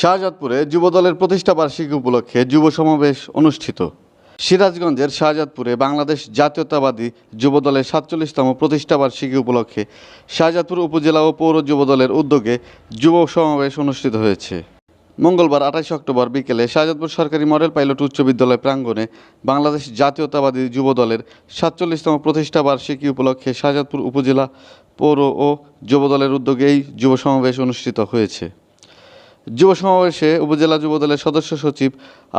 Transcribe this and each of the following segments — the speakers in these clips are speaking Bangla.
শাহজাদপুরে যুবদলের প্রতিষ্ঠা বার্ষিকী উপলক্ষে যুব সমাবেশ অনুষ্ঠিত। সিরাজগঞ্জের শাহজাদপুরে বাংলাদেশ জাতীয়তাবাদী যুবদলের সাতচল্লিশতম প্রতিষ্ঠা বার্ষিকী উপলক্ষে শাহজাদপুর উপজেলা ও পৌর যুবদলের উদ্যোগে যুব সমাবেশ অনুষ্ঠিত হয়েছে। মঙ্গলবার আঠাশ অক্টোবর বিকেলে শাহজাদপুর সরকারি মডেল পাইলট উচ্চ বিদ্যালয় প্রাঙ্গণে বাংলাদেশ জাতীয়তাবাদী যুবদলের সাতচল্লিশতম প্রতিষ্ঠা বার্ষিকী উপলক্ষে শাহজাদপুর উপজেলা পৌর ও যুবদলের উদ্যোগে এই যুব সমাবেশ অনুষ্ঠিত হয়েছে। যুব সমাবেশে উপজেলা যুবদলের সদস্য সচিব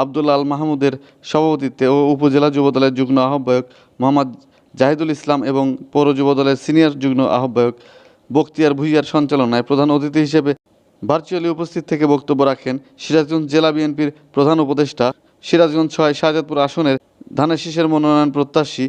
আব্দুল আল মাহমুদের সভাপতিত্বে ও উপজেলা যুবদলের যুগ্ম আহ্বায়ক মোহাম্মদ জাহিদুল ইসলাম এবং পৌর যুবদলের সিনিয়র যুগ্ম আহ্বায়ক বক্তিয়ার ভুইয়ার সঞ্চালনায় প্রধান অতিথি হিসেবে ভার্চুয়ালি উপস্থিত থেকে বক্তব্য রাখেন সিরাজগঞ্জ জেলা বিএনপির প্রধান উপদেষ্টা, সিরাজগঞ্জ ছয় শাহজাদপুর আসনের ধানের শীষের মনোনয়ন প্রত্যাশী,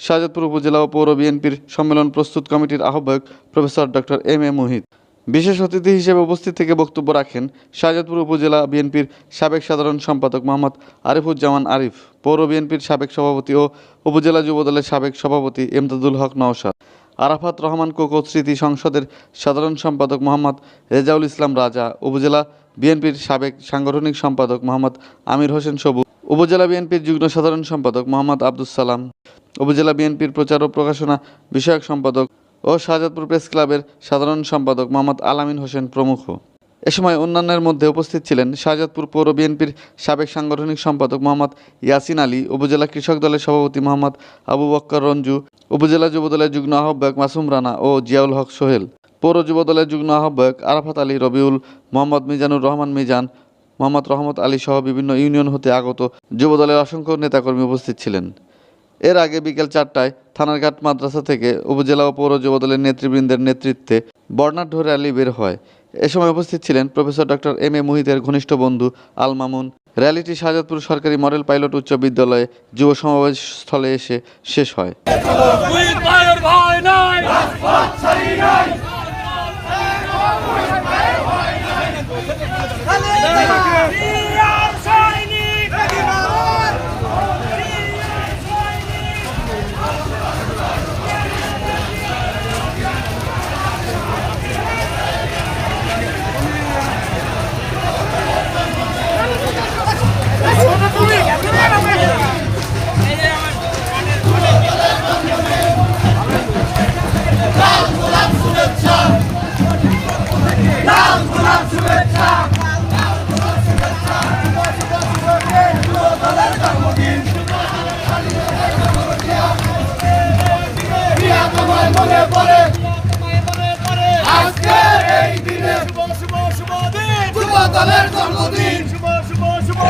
শাহজাদপুর উপজেলা ও পৌর বিএনপির সম্মেলন প্রস্তুত কমিটির আহ্বায়ক professor doctor M A Mohit. বিশেষ অতিথি হিসেবে উপস্থিত থেকে বক্তব্য রাখেন শাহজাদপুর উপজেলা বিএনপির সাবেক সাধারণ সম্পাদক মোহাম্মদ আরিফুজ্জামান আরিফ, পৌর বিএনপির সাবেক সভাপতি ও উপজেলা যুবদলের সাবেক সভাপতি এমদাদুল হক নওশাদ, আরাফাত রহমান কোকো স্মৃতি সংসদের সাধারণ সম্পাদক মোহাম্মদ রেজাউল ইসলাম রাজা, উপজেলা বিএনপির সাবেক সাংগঠনিক সম্পাদক মোহাম্মদ আমির হোসেন সবু, উপজেলা বিএনপির যুগ্ম সাধারণ সম্পাদক মোহাম্মদ আব্দুস সালাম, উপজেলা বিএনপির প্রচার ও প্রকাশনা বিষয়ক সম্পাদক ও শাহজাদপুর প্রেস ক্লাবের সাধারণ সম্পাদক মোহাম্মদ আলামিন হোসেন প্রমুখ। এ সময় অন্যান্যের মধ্যে উপস্থিত ছিলেন শাহজাদপুর পৌর বিএনপির সাবেক সাংগঠনিক সম্পাদক মোহাম্মদ ইয়াসিন আলী, উপজেলা কৃষক দলের সভাপতি মোহাম্মদ আবু বক্কর রঞ্জু, উপজেলা যুবদলের যুগ্ম আহ্বায়ক মাসুম রানা ও জিয়াউল হক সোহেল, পৌর যুবদলের যুগ্ম আহ্বায়ক আরাফাত আলী রবিউল, মোহাম্মদ মিজানুর রহমান মিজান, মোহাম্মদ রহমত আলী সহ বিভিন্ন ইউনিয়ন হতে আগত যুবদলের অসংখ্য নেতাকর্মী উপস্থিত ছিলেন। এর আগে বিকেল চারটায় থানারঘাট মাদ্রাসা থেকে উপজেলা ও পৌর যুবদলের নেতৃবৃন্দের নেতৃত্বে বর্ণাঢ্য র্যালি বের হয়। এ সময় উপস্থিত ছিলেন প্রফেসর ডক্টর এম এ মোহিতের ঘনিষ্ঠ বন্ধু আল মামুন। র্যালিটি শাহজাদপুর সরকারি মডেল পাইলট উচ্চ বিদ্যালয়ে যুব সমাবেশ স্থলে এসে শেষ হয়।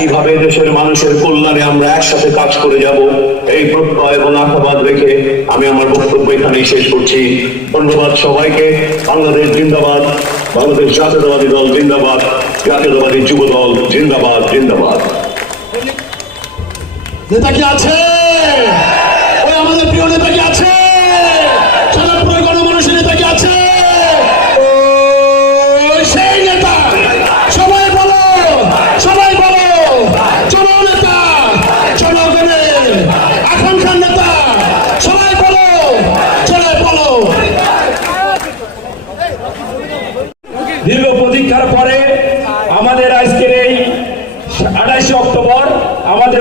কীভাবে দেশের মানুষের কল্যাণে আমরা একসাথে কাজ করে যাব, এই প্রত্যয় এবং আশাবাদ রেখে আমি আমার বক্তব্য এখানেই শেষ করছি। ধন্যবাদ সবাইকে। বাংলাদেশ জিন্দাবাদ, বাংলাদেশ জাতীয়তাবাদী দল জিন্দাবাদ, জাতীয়তাবাদী যুব দল জিন্দাবাদ জিন্দাবাদ। নেতা কি আছে ওই আমাদের প্রিয় নেতা কি আছে সাধারণ গণমানুষের নেতা কি আছে ওই সেই নেতা সবাই বলো সবাই বলো চলো নেতা চলো গেলে আকাঙ্ক্ষার নেতা সবাই বলো চলে বলো দীর্ঘ প্রতীক্ষার পরে আমাদের আজকের এই আঠাশে অক্টোবর আমাদের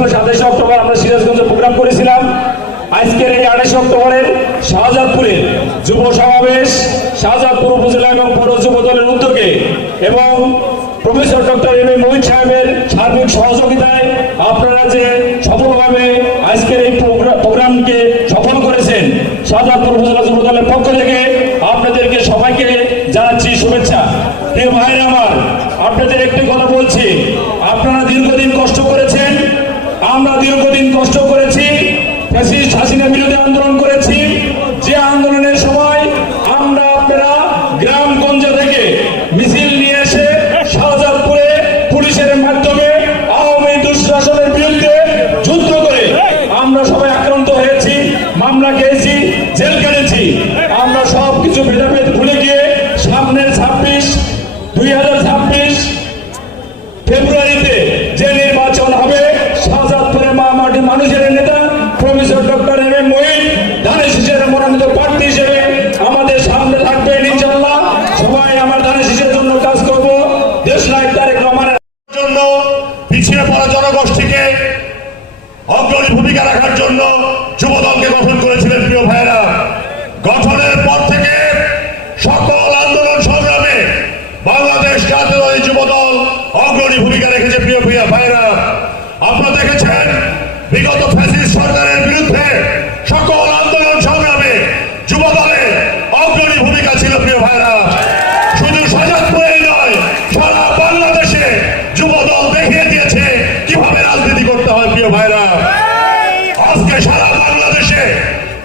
গতকাল ছিল সাতাশে অক্টোবর আমরা সিরাজগঞ্জে প্রোগ্রাম করেছিলাম। আজকের এই আঠাশে অক্টোবরের শাহজাদপুরে যুব সমাবেশ, শাহজাদপুর উপজেলা এবং পৌর যুব দলের উদ্যোগে এবং professor doctor M A Mohit সাহেবের সার্বিক সহযোগিতায় আপনারা যে সফলভাবে আজকের এই প্রোগ্রা- প্রোগ্রামকে সফল করেছেন, শাহজাদপুর উপজেলা যুব দলের পক্ষ থেকে আপনাদেরকে সবাইকে জানাচ্ছি শুভেচ্ছা। প্রিয় ভাইরা আমার, আপনাদের একটি কথা বলছি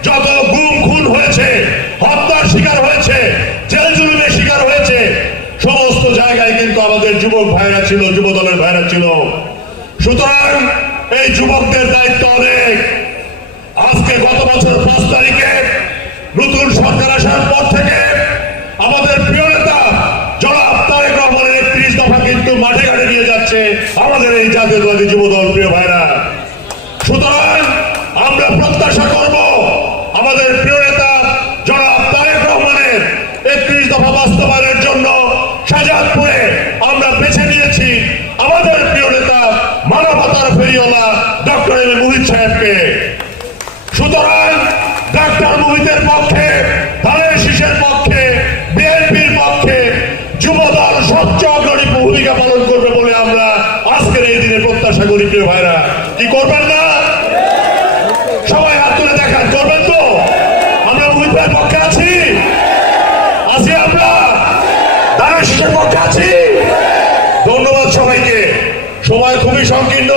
যত গুম, খুন হয়েছে, হত্যার শিকার হয়েছে, জেল জুলুমের শিকার হয়েছে, সমস্ত জায়গায় কিন্তু আমাদের যুবক ভাইরা ছিল যুব দলের ভাইরা ছিল। সুতরাং এই যুবকদের দায়িত্ব অনেক। আজকে গত বছরের পাঁচ তারিখে নতুন সরকার আসার পর থেকে আমাদের প্রিয় নেতা জনাব তারেক রহমানের একত্রিশ দফা কিন্তু মাঠে ঘাটে নিয়ে যাচ্ছে। আমাদের এই জাতীয়তাবাদী যুব দল প্রিয় ভাই। করি ভাইরা। কি করবেন না? সবাই হাত তুলে দেখান, করবেন তো? আমরা মুহিত ভাইয়ের পক্ষে আছি। আছি আমরা। পক্ষে আছি। ধন্যবাদ সবাইকে। সময় খুবই সংকীর্ণ